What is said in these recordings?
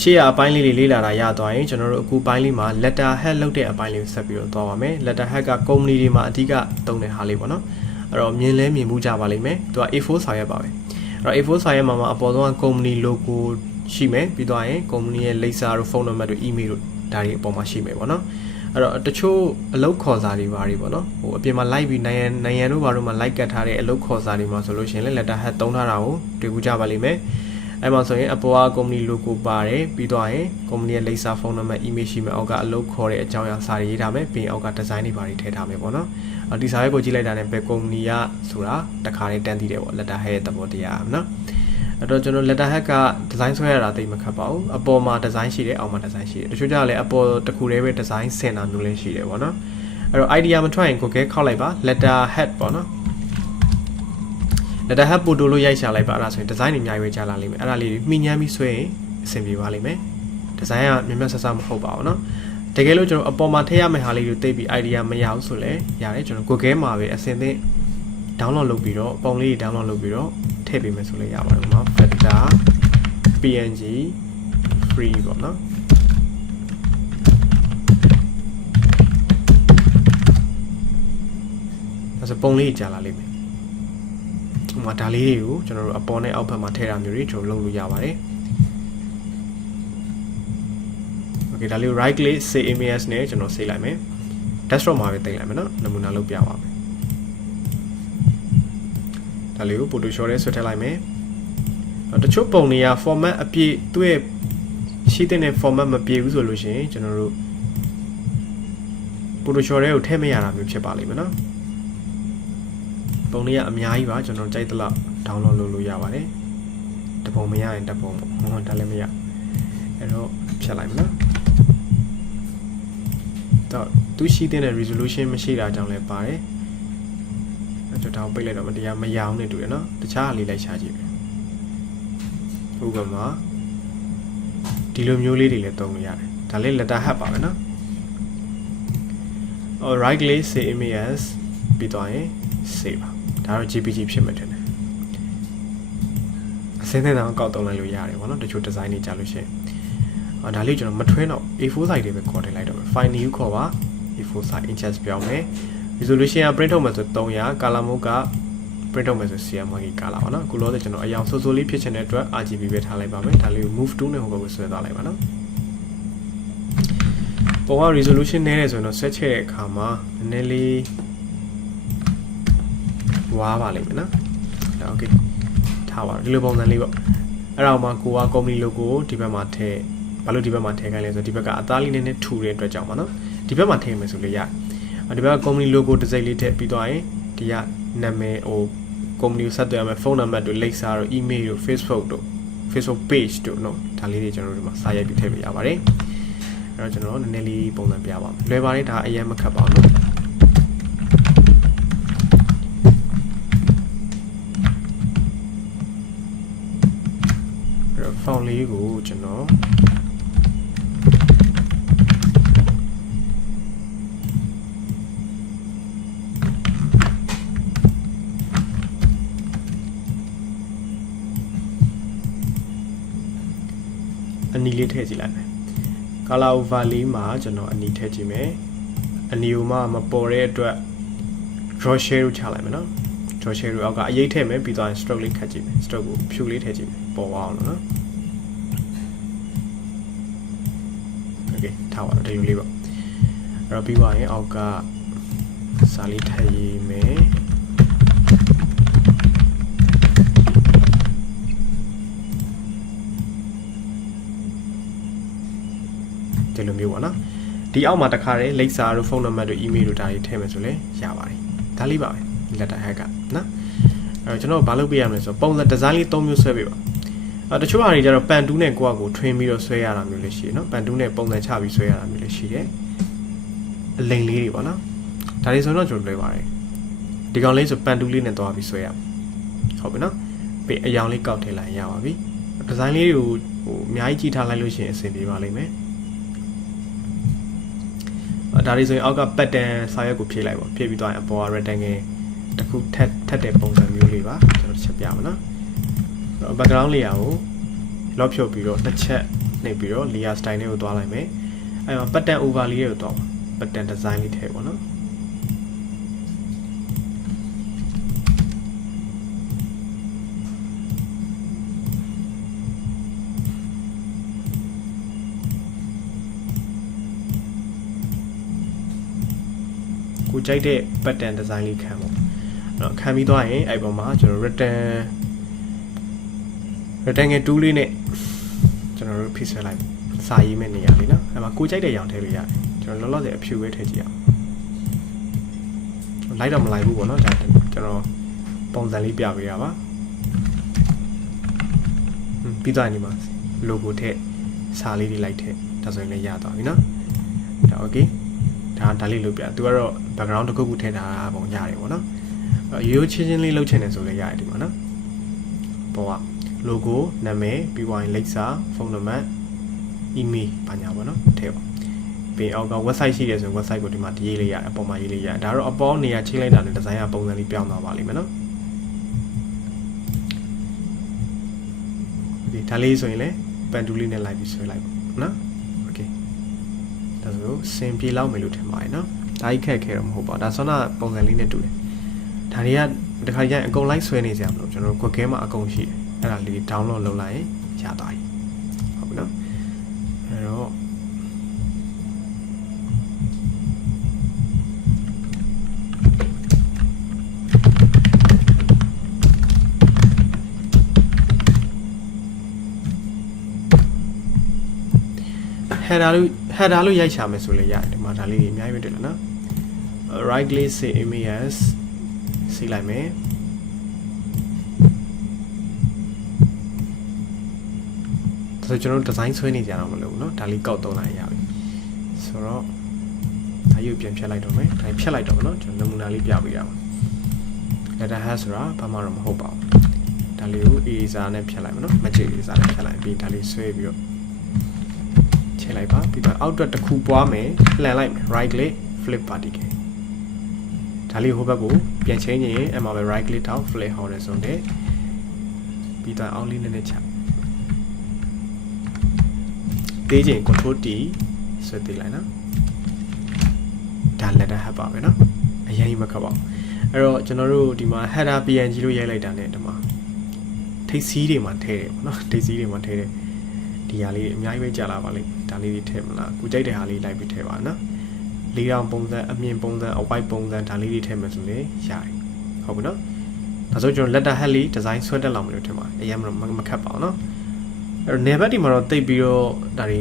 ရှေ့အပိုင်းလေးလေးလာတာရသွားရင်ကျွန်တော်တို့အခုပိုင်းလေးမှာ letter head လောက်တဲ့အပိုင်းလေးကိုဆက်ပြီးတော့သွားပါမယ် letter head က company တွေမှာအဓိကသုံးတဲ့ဟာလေးပေါ့နော်အဲ့တော့မြင်လဲမြင်မှုကြပါလိမ့်မယ်သူက A4 စာရွက်ပါပဲအဲ့တော့ A4 စာရွက်မှာအပေါ်ဆုံးက company logo ရှိမယ်ပြီးတော့ရင် company ရဲ့လိပ်စာတို့ phone number တို့ email တို့ဒါတွေအပေါ်မှာရှိမယ်ပေါ့နော်အဲ့တော့တချို့အလုပ်ခေါ်စာတွေပါတွေပေါ့နော်ဟိုအပြင်မှာ like ပြီးနိုင်ငံတို့ဘာတို့မှာ like ကတ်ထားတဲ့အလုပ်ခေါ်စာတွေမှာဆိုလို့ရှိရင်လည်း letter head သုံးထားတာကိုတွေ့ကြပါလိမ့်မယ်အဲ့မှာဆိုရင်အပေါ်က company logo ပါတယ်ပြီးတော့ရင် company ရဲ့လိပ်စာ phone number email ရှိမယ်အောက်က အလုပ်ခေါ်တဲ့အကြောင်းအရာစာတွေရေးထားမယ်ပြီးရင်အောက်က design တွေပါတွေထည့်ထားမယ်ပေါ့နော်ဒီစာရွက်ကိုကြည့်လိုက်တာနဲ့ဘယ် company ကဆိုတာတခါလေးတန်းသိတယ်ပေါ့ letter head ရဲ့သဘောတရားနော်အဲ့တော့ကျွန်တော် letter head က design ဆွဲရတာတိတ်မခက်ပါဘူးအပေါ်မှာ design ရှိတယ်အောက်မှာ design ရှိတယ်တချို့ကြလည်းအပေါ်တစ်ခုတည်းပဲ design ဆင်တာမျိုးလည်းရှိတယ်ပေါ့နော်အဲ့တော့ idea မထွက်ရင်ကိုယ်ကခောက်လိုက်ပါ letter head ပေါ့နော် letter head ပို့တိုးလို့ရိုက်ရှာလိုက်ပါအဲ့ဒါဆိုရင် design တွေအများကြီးပဲကြာလာလိမ့်မယ်အဲ့ဒါလေးတွေမှီညမ်းပြီးဆွဲရင်အဆင်ပြေပါလိမ့်မယ် design ကမြတ်မြတ်ဆဆမဟုတ်ပါဘူးနော်တကယ်လို့ကျွန်တော်အပေါ်မှာထည့်ရမယ့်ဟာလေးတွေသိပြီး idea မရဘူးဆိုလည်းရတယ်ကျွန်တော် Google မှာပဲအဆင်သင့် download လုပ်ပြီးတော့ပုံလေး download လုပ်ပြီးတော့ထည့်ပေးမယ်ဆိုလည်းရပါတယ်နော် vector png free ပေါ့နော်ဒါဆိုပုံလေးကြာလာလိမ့်မယ်ဟိုမှာဒါလေးတွေကိုကျွန်တော်တို့အပေါ်နဲ့အောက်ဘက်မှာထည့်တာမျိုးတွေကျွန်တော်လုပ်လို့ရပါတယ်Okay ဒါလေး right click save image နဲ့ကျွန်တော် save လိုက်မယ် desktop မှာပဲတင်လိုက်မယ်နော်နမူနာလုပ်ပြပါမယ်ဒါလေးကို Photoshop ထဲဆွဲထည့်လိုက်မယ်တချို့ပုံတွေက format အပြည့်သူ့ရဲ့ရှိတဲ့ format မပြည့်ဘူးဆိုလို့ရှိရင်ကျွန်တော်တို့ Photoshop ထဲကိုထည့်မရတာမျိုးဖြစ်ပါလိမ့်မယ်နော်ပုံတွေကအများကြီးပါကျွန်တော်ကြိုက်သလောက် download လုပ်လို့ရပါတယ်တပုံမရရင်တပုံပေါ့ဟောဒါလည်းမရအဲ့တော့ဖြတ်လိုက်မယ်နော်တော့သူရှိတဲ့ resolution မရှိတာကြောင့်လည်းပါတယ်အဲ့တော့ဒါကိုပိတ်လိုက်တော့မတရားမရအောင်နေတူတယ်နော်တခြားအလေးလိုက်ရှာကြည့်ပဲဥပမာဒီလိုမျိုးလေးတွေလည်းသုံးလို့ရတယ်ဒါလေး letter head ပါပဲနော် right click save image ပြီးတော့ရင် save ပါဒါတော့ jpg ဖြစ်မှတယ်အစင်းတဲ့တော့ကောက်သုံးလိုက်လို့ရတယ်ဗောနော်တချို့ design တွေကြာလို့ရှိရင်ဒါလေးကျွန်တော်မထွင်းတော့ A4 size တွေပဲခေါ်ထည့်လိုက်တော့ file new ခေါ်ပါ A4 size inches ပြောင်းမယ် resolution က print ထုတ်မယ်ဆို300 color mode က print ထုတ်မယ်ဆို CMYK color ပါနော်အခုလောဆယ်ကျွန်တော်အယောင်စိုးစိုးလေးဖြစ်ချင်တဲ့အတွက် RGB ပဲထားလိုက်ပါမယ်ဒါလေးကို move to နဲ့ဟိုဘက်ကိုဆွဲသွားလိုက်ပါနော်ပုံက resolution နည်းတယ်ဆိုရင်တော့ set ချက်တဲ့အခါမှာနည်းနည်းလေးဝါပါလိမ့်မယ်နော်ဒါ okay ထားပါဒီလိုပုံစံလေးပေါ့အဲ့ဒါမှကိုက company logo ကိုဒီဘက်မှာထည့်ဘာလို့ဒီဘက်မှာထည့်ခိုင်းလဲဆိုတော့ဒီဘက်ကအသားလေးနည်းနည်းထူတဲ့အတွက်ကြောင့်ပါနော်ဒီဘက်မှာထည့်မယ်ဆိုလို့ရတယ်ဒီဘက်က company logo တစ်စိမ့်လေးထည့်ပြီးတော့ရင်ဒီကနာမည်ဟို company ကိုဆက်သွယ်ရမယ်ဖုန်းနံပါတ်တို့လိပ်စာတို့ email တို့ Facebook တို့ Facebook page တို့နော်ဒါလေးတွေကျွန်တော်တို့ဒီမှာစာရိုက်ပြီးထည့်ပေးရပါတယ်အဲ့တော့ကျွန်တော်နည်းနည်းလေးပုံစံပြပါမယ်လွယ်ပါတယ်ဒါအရင်မခက်ပါဘူးနော်အဲ့တော့ font လေးကိုကျွန်တော်အနီလေးထည့်ကြည့်လိုက်မယ် color overlay မှာကျွန်တော်အနီထည့်ကြည့်မယ်အနီကိုမှမပေါ်တဲ့အတွက် draw shade ကိုချလိုက်မယ်နော် draw shade ကိုအောက်ကအရေးထည့်မယ်ပြီးတော့ stroke လေးခတ်ကြည့်မယ် stroke ကိုဖြူလေးထည့်ကြည့်မယ်ပေါ်အောင်လို့နော် okay ထားပါတော့ဒီလိုလေးပေါ့အဲ့တော့ပြီးသွားရင်အောက်ကစာလေးထည့်ရေးမယ်ဒီလိုမျိုးပေါ့နော်ဒီအောက်မှာတခါတည်းလိပ်စာတို့ဖုန်းနံပါတ်တို့ email တို့ဒါတွေထည့်မယ်ဆိုလည်းရပါတယ်ဒါလေးပါပဲ letter head ကနော်အဲ့တော့ကျွန်တော်ဘာလုပ်ပေးရမလဲဆိုတော့ပုံစံ design လေး3မျိုးဆွဲပေးပါတချို့ဟာတွေကျတော့ pen 2နဲ့ကိုယ့်အကိုထွင်းပြီးတော့ဆွဲရတာမျိုးလည်းရှိတယ်နော် pen 2နဲ့ပုံစံချပြီးဆွဲရတာမျိုးလည်းရှိတယ်အလိမ်လေးတွေပေါ့နော်ဒါတွေဆိုတော့ကျွန်တော်လွယ်ပါတယ်ဒီကောင်လေးဆို pen 2လေးနဲ့သွားပြီးဆွဲရဟုတ်ပြီနော်ပြီးအယောင်လေးကောက်ထည့်လိုက်ရပါပြီ design လေးတွေကိုဟိုအများကြီးကြည့်ထားလိုက်လို့ရှိရင်အဆင်ပြေပါလိမ့်မယ်ဒါတွေဆိုရင်အောက်က pattern စာရွက်ကိုဖြည့်လိုက်ပါဖြည့်ပြီးသွားရင်အပေါ်က rectangle တစ်ခုထပ်တဲ့ပုံစံမျိုးလေးပါကျွန်တော်ချက်ပြပါနော် background layer ကို lock ဖြုတ်ပြီးတော့တစ်ချက် နှိပ်ပြီးတော့ layer style လေးကိုသွားလိုက်မယ်အဲ့မှာ pattern overlay ကိုသွားပါ pattern design လေးထည့်ပါနော်ကိုကြိုက်တဲ့ pattern design လေးခံပေါ့အဲ့တော့ခံပြီးသွားရင်အဲ့ပေါ်မှာကျွန်တော် rectangle 2လေးနဲ့ကျွန်တော်တို့ဖိဆွဲလိုက်စာရေးမဲ့နေရာလေးနော်အဲ့မှာကိုကြိုက်တဲ့ရောင်ထည့်လို့ရတယ်ကျွန်တော်လောလောဆယ်အဖြူပဲထည့်ကြည့်အောင်လိုက်တော့မလိုက်ဘူးပေါ့နော်ဒါကျွန်တော်ပုံစံလေးပြပေးရပါပြီးသွားရင်ဒီမှာ logo ထည့်စာလေးတွေလိုက်ထည့်ဒါဆိုရင်လည်းရသွားပြီနော်ဒါ okay ဒါလေးလုပ်ပြသူကတော့ background တစ်ခုခုထည့်ထားပုံရတယ်ပေါ့နော်ရိုးချင်းလေးလုပ်ချင်တယ်ဆိုလည်းရတယ်ဒီမှာနော်ပေါ်က logo နာမည်ပြီးသွားရင်လိပ်စာဖုန်းနံပါတ် email ဘာညာပေါ့နော်ထည့်ပါပြီးအောက်က website ရှိတယ်ဆိုရင် website ကိုဒီမှာရေးလိုက်ရတယ်အပေါ်မှာရေးလိုက်ရတယ်ဒါတော့အပေါ်နေရာချိန်လိုက်တာနဲ့ဒီဇိုင်းကပုံစံလေးပြောင်းသွားပါလိမ့်မယ်နော်ဒီဒါလေးဆိုရင်လည်း pen tool လေးနဲ့လိုက်ပြီးဆွဲလိုက်ပါနော် okay ဒါဆိုစင်ပြေလောက်မယ်လို့ထင်ပါတယ်နော်ဒါကြီးခက်ခဲတော့မဟုတ်ပါဘူးဒါဆွမ်းနာပုံစံလေးနဲ့တူတယ်ဒါတွေကတခါကျရင်အကုန်လိုက်ဆွဲနေကြမလို့ကျွန်တော်တို့ Google မှာအကုန်ရှိတယ်အဲ့ဒါလေး download လုပ်လိုက်ရင်ရသွားပြီဟုတ်ပြီနော်အဲ့တော့ header လို့ရိုက်ချမယ်ဆိုလည်းရတယ်ဒီမှာဒါလေးတွေအများကြီးပဲတွေ့လားနော် right click say images စီးလိုက်မယ်ဆိုတော့ကျွန်တော်တို့ design ဆွဲနေကြတော့မလို့เนาะဒါလေးကောက်သုံးလိုက်ရပြီဆိုတော့ဒါရုပ်ပြန်ဖြတ်လိုက်တော့မယ်ဒါဖြတ်လိုက်တော့မเนาะကျွန်တော်နမူနာလေးပြပေးရအောင် letter head ဆိုတာဘာမှတော့မဟုတ်ပါဘူးဒါလေးကို eraser နဲ့ဖြတ်လိုက်မယ်เนาะ magic eraser နဲ့ဖြတ်လိုက်ပြီးဒါလေးဆွဲပြီးတော့ချိန်လိုက်ပါပြီးတော့အောက်အတွက်တစ်ခုပွားမယ်လှန်လိုက်မယ် right click flip particle ဒါလေးဟိုဘက်ကိုပြန်ချိန်ရင်အမှပဲ right click ထောက် flip horizontal ပြီးတော့အောက်လေးနဲ့ချပေးခြင်း control T ဆွဲပေးလိုက်နော်ဒါ letter head ပါပဲနော်အရင်မခက်ပါဘူးအဲ့တော့ကျွန်တော်တို့ဒီမှာ header png လို့ရိုက်လိုက်တာ ਨੇ ဒီမှာထိပ်စီးတွေမှာထည့်တယ်ပေါ့နော်ထိပ်စီးတွေမှာထည့်တယ်ဒီဟာလေးအများကြီးပဲကြာလာပါလိမ့်ဒါလေးတွေထည့်မလားကိုကြိုက်တဲ့ဟာလေးလိုက်ပြီးထည့်ပါနော်လေးအောင်ပုံစံအမြင်ပုံစံအဝိုက်ပုံစံဒါလေးတွေထည့်မယ်ဆိုလေရတယ်ဟုတ်ပြီနော်ဒါဆိုကျွန်တော် letter head လေး design ဆွဲတက်လောက်မလို့ထင်ပါတယ်အရင်မခက်ပါဘူးနော်အဲ့တော့ never ဒီမှာတော့တိတ်ပြီးတော့ဒါတွေ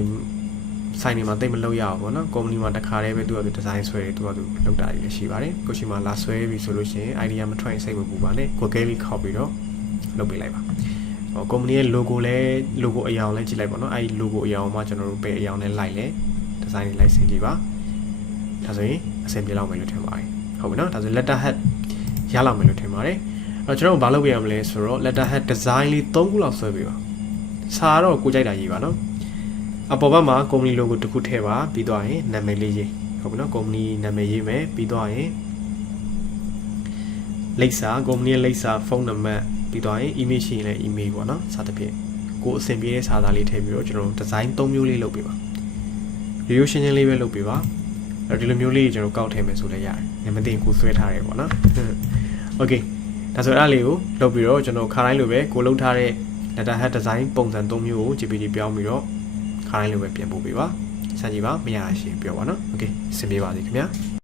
ဆိုင်တွေမှာတိတ်မလုပ်ရအောင်ပေါ့နော် company မှာတစ်ခါတည်းပဲသူက design ဆွဲတယ်သူကလုပ်တာတွေရှိပါတယ်ကိုရှိမှာလာဆွဲပြီဆိုလို့ရှိရင် idea မထွက်ရင်စိတ်မပူပါနဲ့ Google လေးခောက်ပြီးတော့လုပ်ပေးလိုက်ပါကုမ္ပဏီရဲ့ logo လဲ logo အရောင်လဲကြည့်လိုက်ပါတော့အဲဒီ logo အရောင်မှာကျွန်တော်တို့ပဲအရောင်နဲ့လိုက်လဲ design တွေလိုက်ဆင်ကြည့်ပါဒါဆိုရင်အဆင်ပြေလောက်မယ်လို့ထင်ပါတယ်ဟုတ်ပြီနော်ဒါဆို letter head ရလောက်မယ်လို့ထင်ပါတယ်အဲ့တော့ကျွန်တော်ဘာလုပ်ပြရမလဲဆိုတော့ letter head design လေး3ခုလောက်ဆွဲပေးပါစာတော့ကိုကြိုက်တာရေးပါနော်အပေါ်ဘက်မှာကုမ္ပဏီ logo တစ်ခုထည့်ပါပြီးတော့ရင်နာမည်လေးရေးဟုတ်ပြီနော်ကုမ္ပဏီနာမည်ရေးမယ်ပြီးတော့ရင်လိပ်စာကုမ္ပဏီရဲ့လိပ်စာဖုန်းနံပါတ်ပြီးတော့ရင် email ရှိရင်လည်း email ပေါ့နော်စသဖြင့်ကိုအဆင်ပြေတဲ့စာသားလေးထည့်ပြီးတော့ကျွန်တော်တို့ design 3မျိုးလေးလုပ်ပေးပါရိုးရှင်းရှင်းလေးပဲလုပ်ပေးပါအဲ့ဒီလိုမျိုးလေးကျွန်တော်ကောက်ထည့်မယ်ဆိုလည်းရတယ်ညမသိရင်ကိုဆွဲထားတယ်ပေါ့နော် okay ဒါဆိုအဲ့ဒါလေးကိုလုပ်ပြီးတော့ကျွန်တော်ခါတိုင်းလိုပဲကိုလုပ်ထားတဲ့ letter head design ပုံစံ3မျိုးကို GPT ပြောင်းပြီးတော့ခါတိုင်းလိုပဲပြန်ပို့ပေးပါစမ်းကြည့်ပါမရတာရှင်းပြောပါနော် okay ဆင်ပြေပါစေခင်ဗျာ